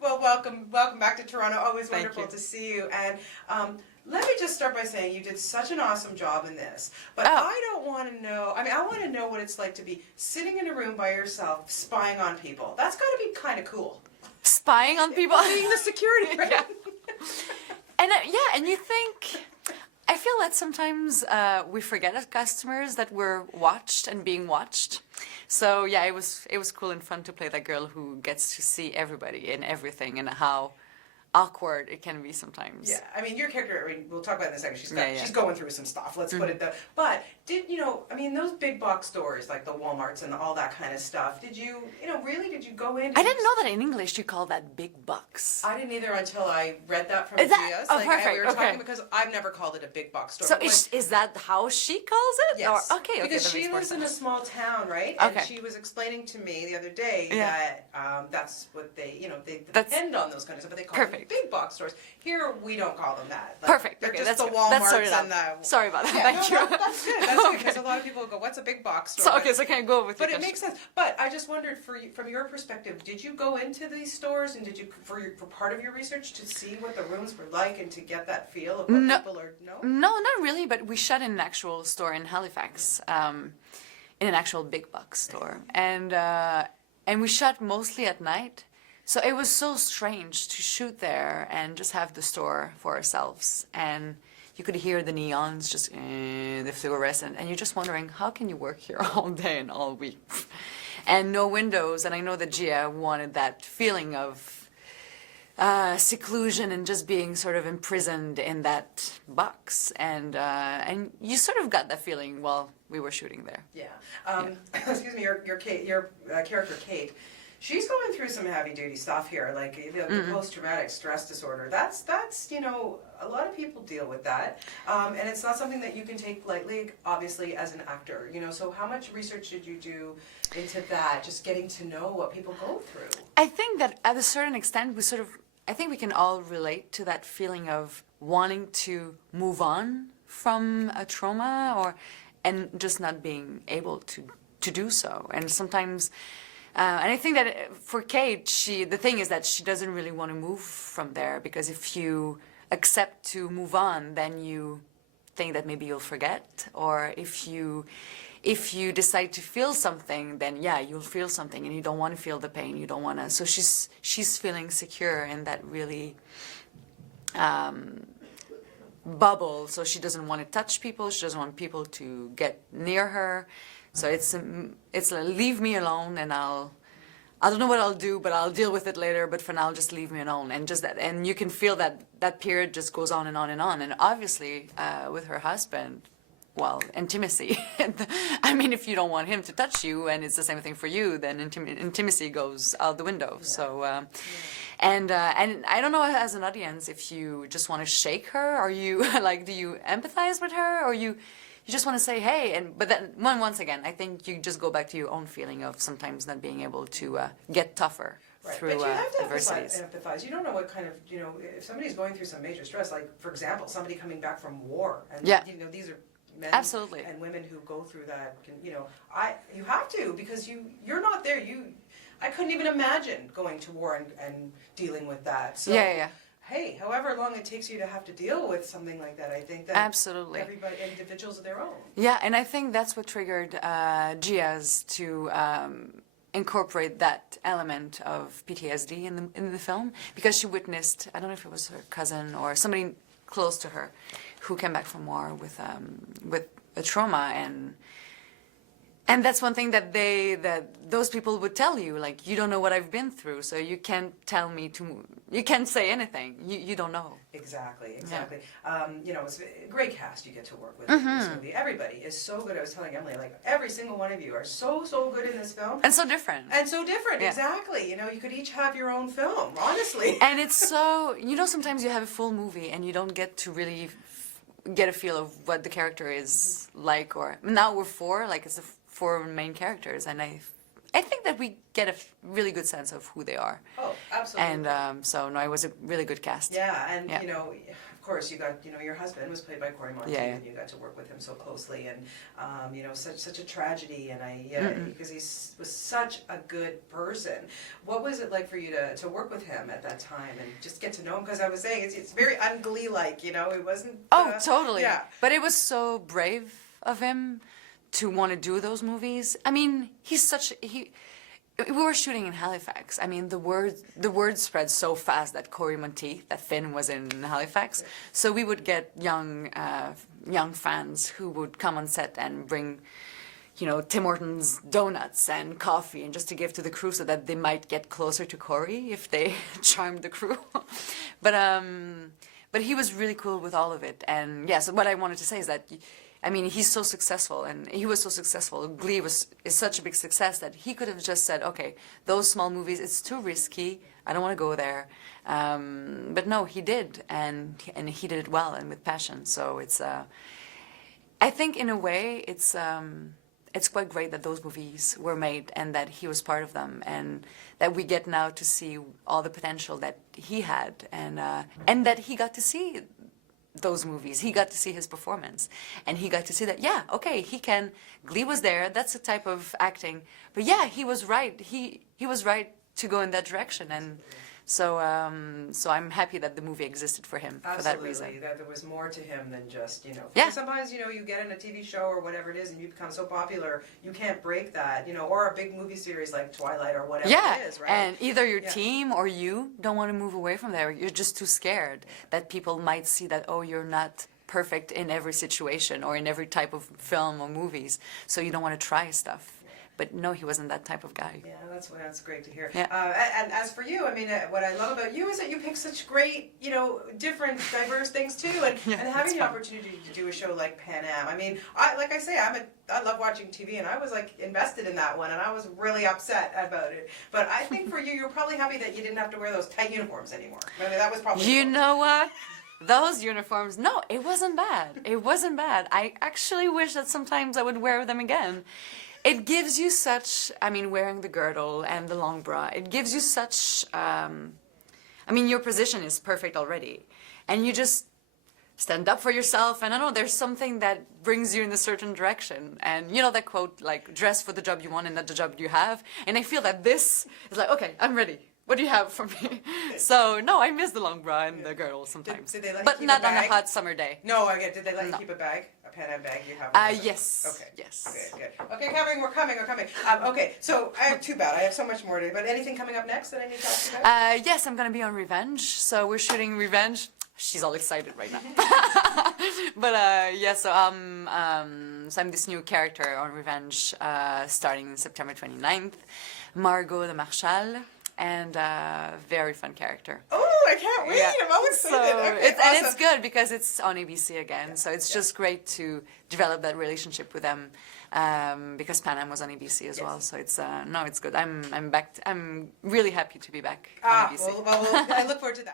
Well, welcome back to Toronto. Always Thank wonderful you. to see you. And let me just start by saying you did such an awesome job in this. But Oh. I don't want to know. I mean, I want to know what it's like to be sitting in a room by yourself, spying on people. That's got to be kind of cool. Spying on people. Being the security, right? Yeah. And you think, I feel that sometimes we forget as customers that we're watched and being watched. So yeah, it was cool and fun to play that girl who gets to see everybody and everything and how awkward it can be sometimes. Yeah, I mean, your character, I mean, we'll talk about it in a second. She's going through some stuff, let's put it that. But those big box stores like the Walmarts and all that kind of stuff, did you go in? I didn't know that in English you call that big bucks. I didn't either until I read that from Is that- Gia's. oh, We perfect, were okay. talking because I've never called it a big box store. So But is that how she calls it? yes. Or, okay, Because that she makes more lives in a sense. small town, right? Okay. And she was explaining to me the other day Yeah. that that's what they That's- depend on those kind of stuff, but they call Perfect. them big box stores. Here we don't call them that. Like, Perfect. They're Okay, just that's the good. Walmarts That's sorted and out. the. Sorry about that. Yeah, Thank no, you. that's good. That's good because Okay. a lot of people go, "What's a big box store?" So okay, so can I go with But your it makes sense. But I just wondered, from your perspective, did you go into these stores and did you, for part of your research, to see what the rooms were like and to get that feel of what No. people are? No. No, not really, but we shot in an actual store in Halifax, in an actual big box store, and we shot mostly at night. So it was so strange to shoot there and just have the store for ourselves, and you could hear the neons just the fluorescent, and you're just wondering how can you work here all day and all week, and no windows. And I know that Gia wanted that feeling of seclusion and just being sort of imprisoned in that box, and you sort of got that feeling while we were shooting there. Yeah. Excuse me. Your character Kate. She's going through some heavy-duty stuff here, like the post-traumatic stress disorder. That's a lot of people deal with that, and it's not something that you can take lightly, obviously, as an actor. So how much research did you do into that, just getting to know what people go through? I think that at a certain extent, I think we can all relate to that feeling of wanting to move on from a trauma, and just not being able to do so, and sometimes. And I think that for Kate, the thing is that she doesn't really want to move from there, because if you accept to move on, then you think that maybe you'll forget, or if you decide to feel something, then yeah, you'll feel something, and you don't want to feel the pain. You don't want to. So she's feeling secure in that really bubble. So she doesn't want to touch people. She doesn't want people to get near her. So it's like, leave me alone, and I don't know what I'll do, but I'll deal with it later. But for now, just leave me alone, and just that. And you can feel that period just goes on and on and on. And obviously, with her husband, well, intimacy. I mean, if you don't want him to touch you, and it's the same thing for you, then intimacy goes out the window. Yeah. So, and I don't know, as an audience, if you just want to shake her, or you like, do you empathize with her, or you just want to say, hey, but then once again, I think you just go back to your own feeling of sometimes not being able to get tougher through but you have to adversities. empathize. You don't know what kind of, if somebody's going through some major stress, like, for example, somebody coming back from war, and these are men Absolutely. and women who go through that, you have to, because you're not there. I couldn't even imagine going to war and dealing with that. So, yeah. Hey, however long it takes you to have to deal with something like that, I think that Absolutely. individuals are their own. Yeah, and I think that's what triggered Gia's to incorporate that element of PTSD in the film, because she witnessed, I don't know if it was her cousin or somebody close to her, who came back from war with a trauma, and that's one thing that those people would tell you, like, you don't know what I've been through, so you can't tell me you can't say anything. You don't know. Exactly. Yeah. It's a great cast you get to work with in this movie. Everybody is so good. I was telling Emily, like, every single one of you are so good in this film. And so different. Yeah. Exactly. You could each have your own film, honestly. And it's so, sometimes you have a full movie and you don't get to really get a feel of what the character is like, or now we're four, like, it's the four main characters, and I think that we get a really good sense of who they are. Oh, absolutely. And so, no, it was a really good cast. Yeah, and Yeah. you know, of course, you got, you know, your husband was played by Corey Monteith, Yeah, yeah. and you got to work with him so closely, and you know, such a tragedy, and because he was such a good person. What was it like for you to work with him at that time and just get to know him? Because I was saying it's very un-Glee-like, you know, it wasn't. Oh, totally. Yeah. But it was so brave of him to want to do those movies. I mean, we were shooting in Halifax. I mean, the word spread so fast that Corey Monteith, that Finn, was in Halifax. So we would get young fans who would come on set and bring, you know, Tim Hortons donuts and coffee, and just to give to the crew so that they might get closer to Corey if they charmed the crew. But he was really cool with all of it. And yeah, so what I wanted to say is that, I mean, he's so successful, and he was so successful. Glee is such a big success that he could have just said, okay, those small movies, it's too risky. I don't want to go there. But no, he did, and he did it well and with passion. So it's, I think in a way, it's quite great that those movies were made and that he was part of them, and that we get now to see all the potential that he had, and that he got to see those movies. He got to see his performance, and he got to see that, yeah, okay, he can. Glee was there. That's a type of acting, but yeah, he was right. He was right to go in that direction, and so I'm happy that the movie existed for him. Absolutely, for that reason. that there was more to him than just, you know. Yeah. Sometimes, you know, you get in a TV show or whatever it is, and you become so popular, you can't break that, you know, or a big movie series like Twilight or whatever it is, right? And either your Yeah. team or you don't want to move away from there. You're just too scared that people might see that, oh, you're not perfect in every situation or in every type of film or movies, so you don't want to try stuff. But no, he wasn't that type of guy. Yeah, that's great to hear. Yeah. And as for you, I mean, what I love about you is that you pick such great, you know, different, diverse things too, and having the opportunity to do a show like Pan Am. I mean, like I say, I love watching TV, and I was like invested in that one, and I was really upset about it. But I think for you, you're probably happy that you didn't have to wear those tight uniforms anymore. I mean, that was probably. You know what? Those uniforms, no, it wasn't bad. It wasn't bad. I actually wish that sometimes I would wear them again. It gives you such, I mean, wearing the girdle and the long bra, it gives you such, I mean, your position is perfect already. And you just stand up for yourself, and I don't know, there's something that brings you in a certain direction. And you know that quote, like, dress for the job you want and not the job you have? And I feel that this is like, okay, I'm ready. What do you have for me? So, no, I miss the long bra and the girdle sometimes. Did they let you but keep not a on a bag? hot summer day. No, I get. Did they let you No. keep a bag? A Pan Am bag? You have one? Yes. Okay. Yes. Good. Okay, coming. We're coming. Okay, so I have too bad. I have so much more to. But anything coming up next that I need to talk to you about? Yes, I'm gonna be on Revenge. So we're shooting Revenge. She's all excited right now. But yeah, so I'm this new character on Revenge, starting September 29th. Margot the Marshal, and very fun character. Oh, I can't wait! Yeah. I'm all excited. So Okay, and awesome. it's good because it's on ABC again. So it's just great to develop that relationship with them, because Pan Am was on ABC as well. So it's no, it's good. I'm back. I'm really happy to be back on ABC. Well, I look forward to that.